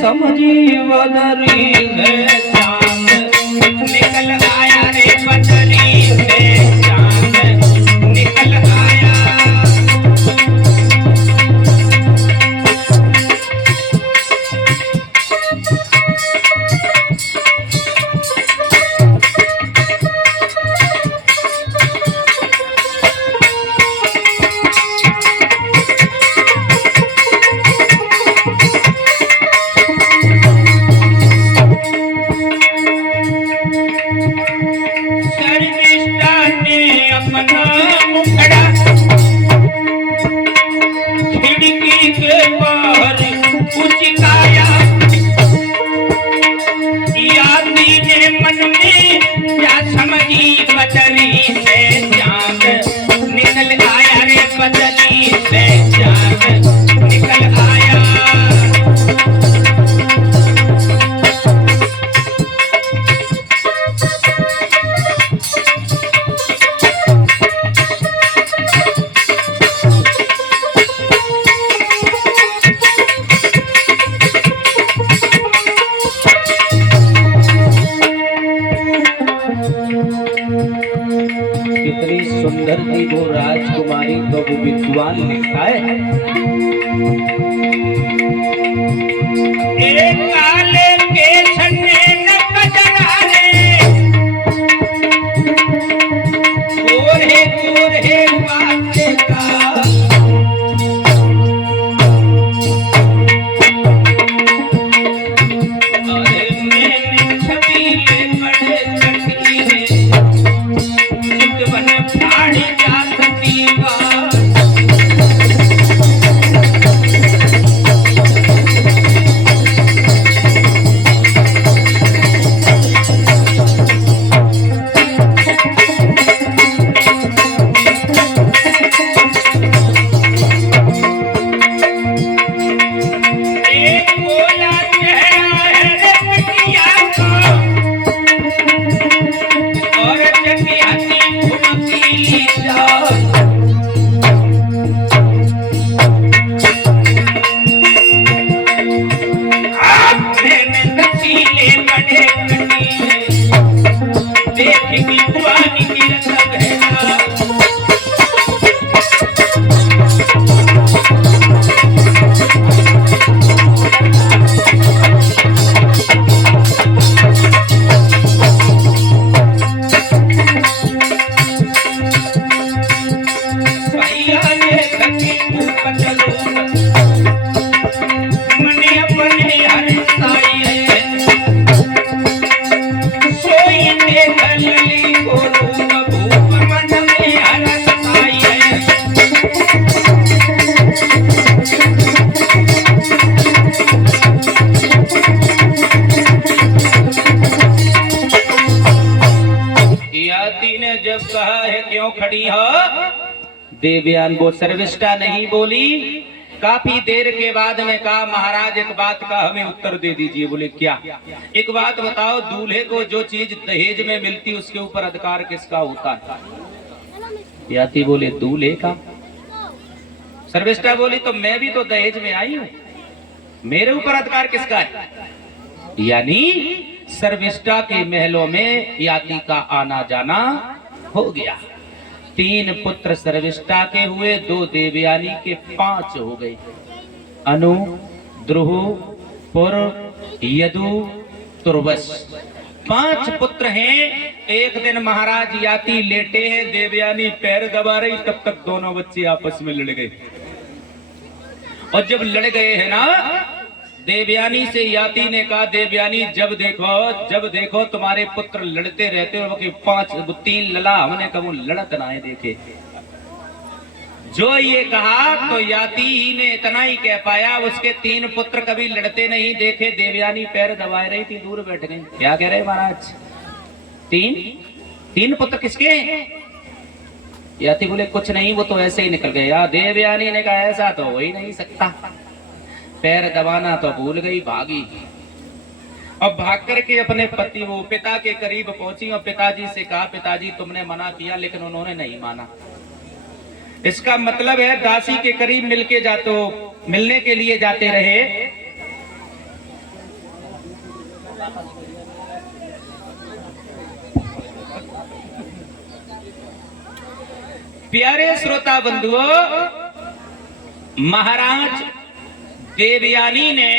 समझी बदरी है चांद निकल आया रे बदरी से चांद निकल आया। सुंदर थी वो राजकुमारी तो वो विद्वान लिखा है। काले के छन्ने न कजराने गोरे गोरे बातें का जब कहा है क्यों खड़ी हो, देवयान वो सर्विष्ठा नहीं बोली। काफी देर के बाद में कहा महाराज एक बात का हमें उत्तर दे दीजिए। बोले क्या? एक बात बताओ, दूल्हे को जो चीज दहेज में मिलती उसके ऊपर अधिकार किसका होता है? याति बोले दूल्हे का। सर्विष्ठा बोली तो मैं भी तो दहेज में आई हूं, मेरे ऊपर अधिकार किसका है? यानी सर्विष्ठा के महलों में याति का आना जाना हो गया। 3 पुत्र सर्विष्ठा के हुए, 2 देवयानी के, 5 हो गए। अनु, द्रुह, पुर, यदु, तुर्वस, 5 पुत्र हैं। एक दिन महाराज याति लेटे हैं, देवयानी पैर दबा रही, तब तक दोनों बच्चे आपस में लड़ गए। और जब लड़ गए हैं ना, देवयानी से याति ने कहा देवयानी जब देखो तुम्हारे पुत्र लड़ते रहते हो, 3 लला हमने कभी लड़त ना देखे। जो ये कहा तो याति ही ने इतना ही कह पाया, उसके 3 पुत्र कभी लड़ते नहीं देखे। देवयानी पैर दबा रही थी, दूर बैठ गई। क्या कह रहे महाराज? 3 पुत्र किसके? याती बोले कुछ नहीं, वो तो ऐसे ही निकल गया। देवयानी ने कहा ऐसा तो हो ही नहीं सकता, पैर दबाना तो भूल गई, भागी। अब भाग करके अपने पति वो पिता के करीब पहुंची और पिताजी से कहा पिताजी तुमने मना किया लेकिन उन्होंने नहीं माना। इसका मतलब है दासी के करीब मिलने के लिए जाते रहे। प्यारे श्रोता बंधुओं, महाराज देवयानी ने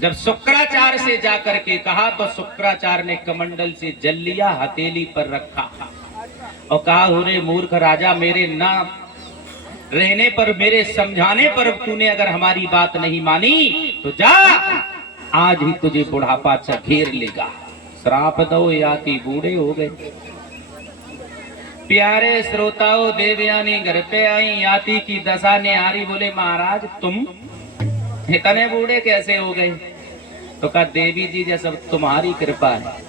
जब शुक्राचार्य से जाकर के कहा तो शुक्राचार्य ने कमंडल से जल लिया, हथेली पर रखा और कहा हुरे मूर्ख राजा, मेरे ना रहने पर, मेरे समझाने पर तूने अगर हमारी बात नहीं मानी तो जा, आज ही तुझे बुढ़ापा घेर लेगा। श्राप दो याती बूढ़े हो गए। प्यारे श्रोताओं, देवयानी घर पे आई, याती की दशा ने हारी। बोले महाराज तुम इतने बूढ़े कैसे हो गए? तो कहा देवी जी जैसा तुम्हारी कृपा है।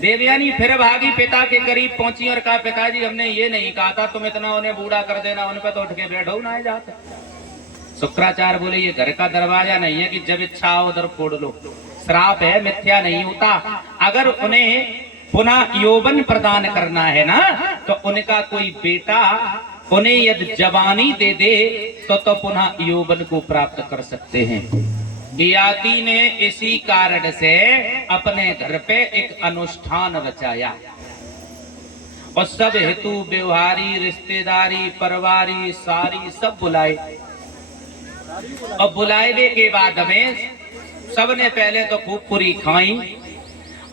देवयानी फिर भागी, पिता के करीब पहुंची और कहा पिताजी हमने ये नहीं कहा था तुम इतना उन्हें बूढ़ा कर देना, उन पे तो उठ के बैठो ना जाते। शुक्राचार्य बोले ये घर का दरवाजा नहीं है कि जब इच्छा हो उधर फोड़ लो, श्राप है, मिथ्या नहीं होता। अगर उन्हें पुनः यौवन प्रदान करना है ना तो उनका कोई बेटा उन्हें यदि जवानी दे दे तो पुनः यौवन को प्राप्त कर सकते हैं। याती ने इसी कारण से अपने घर पे एक अनुष्ठान रचाया और सब हेतु व्यवहारी, रिश्तेदारी, परिवारी सारी सब बुलाए। और बुलाए के बाद में सबने पहले तो खूब पूरी खाई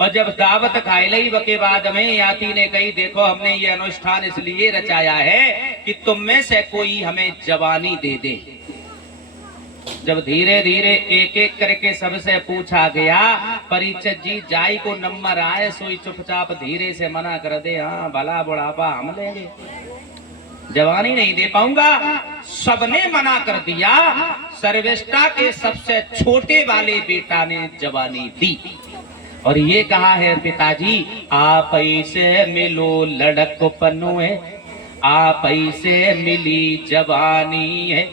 और जब दावत खाई लई के बाद में याती ने कही देखो हमने ये अनुष्ठान इसलिए रचाया है कि तुम में से कोई हमें जवानी दे दे। जब धीरे धीरे एक एक करके सबसे पूछा गया, परिचित जी जाई को नंबर आए सोई चुपचाप धीरे से मना कर दे, हाँ भला बुढ़ापा हम लेंगे, जवानी नहीं दे पाऊंगा। सबने मना कर दिया। सर्वेष्टा के सबसे छोटे वाले बेटा ने जवानी दी और ये कहा है पिताजी आप ऐसे मिलो लड़क पन्नो है, आप ऐसे मिली जवानी है,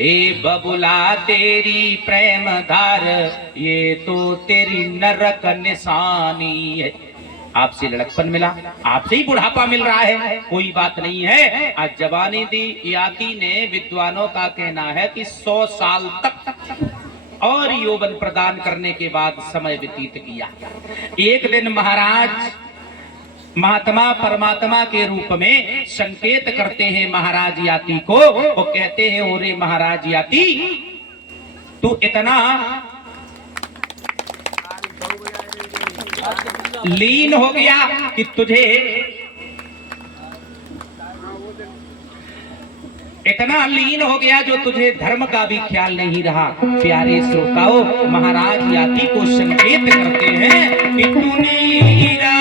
ए बबुला तेरी प्रेम धार ये तो तेरी नरक निशानी है। आपसे लड़कपन मिला, आपसे ही बुढ़ापा मिल रहा है, कोई बात नहीं है। आज जवानी दी। याती ने विद्वानों का कहना है कि 100 साल तक और यौवन प्रदान करने के बाद समय व्यतीत किया। एक दिन महाराज महात्मा परमात्मा के रूप में संकेत करते हैं महाराज याती को, वो कहते हैं ओरे महाराज याती तू इतना लीन हो गया कि तुझे इतना लीन हो गया जो तुझे धर्म का भी ख्याल नहीं रहा। प्यारे श्रोताओं, महाराज याती को संकेत करते हैं कि तूने हीरा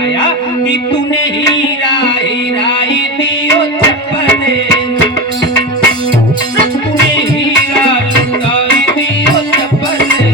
आया कि तूने हीरा हीरा ही दियो चप्पले, तूने हीरा लुटाई दियो चप्पले।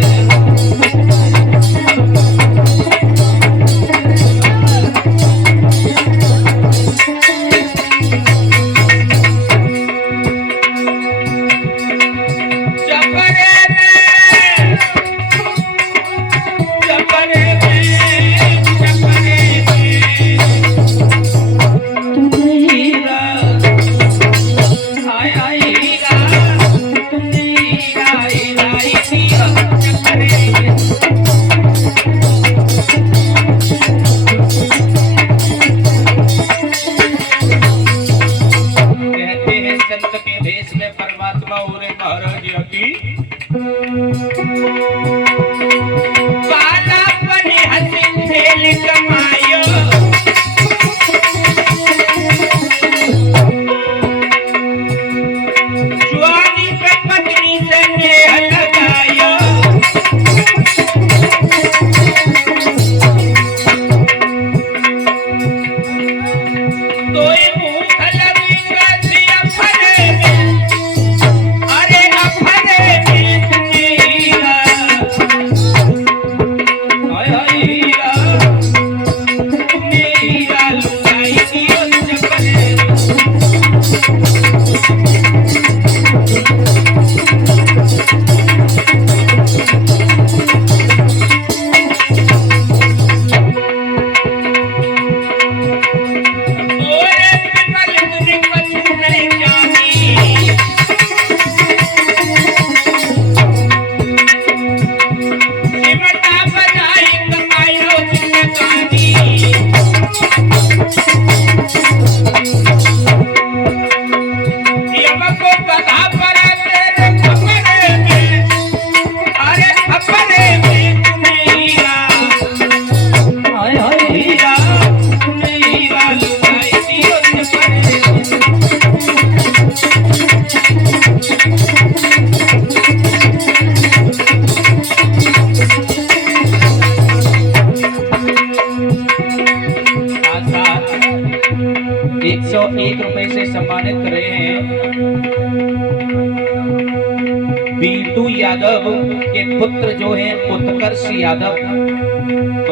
101 रुपए से सम्मानित कर रहे हैं बीटू यादव के पुत्र जो हैं उत्कर्ष यादव,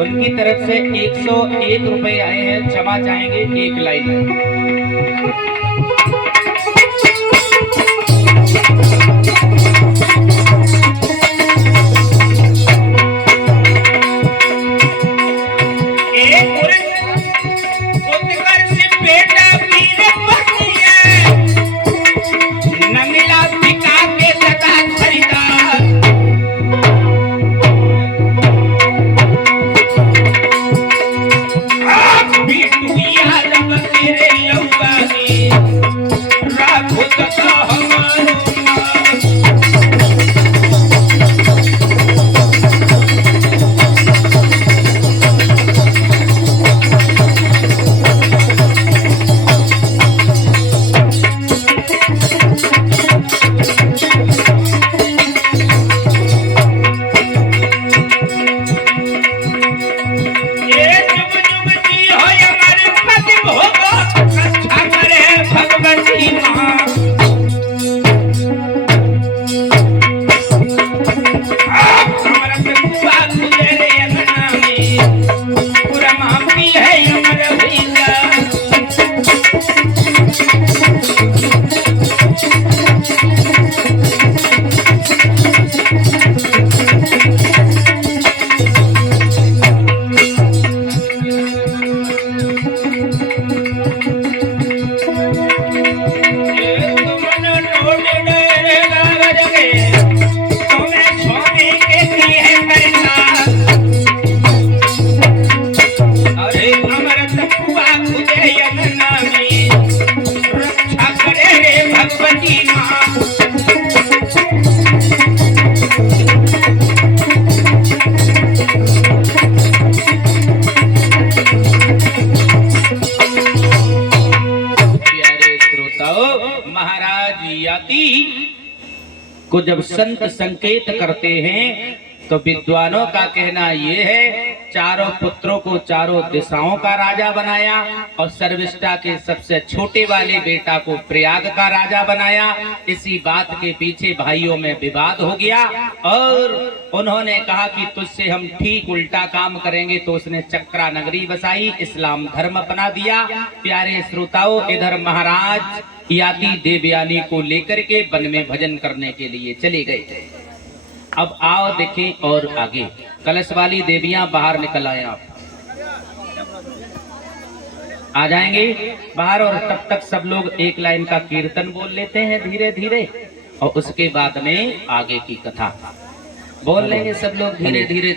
उनकी तरफ से 101 रुपए आए हैं। क्षमा चाहेंगे एक लाइन। को जब संत संकेत करते हैं तो विद्वानों का कहना यह है, चारों पुत्रों को चारों दिशाओं का राजा बनाया और सर्विष्ठा के सबसे छोटे वाले बेटा को प्रयाग का राजा बनाया। इसी बात के पीछे भाइयों में विवाद हो गया और उन्होंने कहा कि तुझसे हम ठीक उल्टा काम करेंगे, तो उसने चक्रा नगरी बसाई, इस्लाम धर्म अपना दिया। प्यारे श्रोताओं, इधर महाराज याति देवयानी को लेकर के वन में भजन करने के लिए चले गए। अब आओ देखें और आगे कलश वाली देवियां बाहर निकल आए, आप आ जाएंगे बाहर और तब तक सब लोग एक लाइन का कीर्तन बोल लेते हैं धीरे धीरे और उसके बाद में आगे की कथा बोल लेंगे सब लोग धीरे धीरे।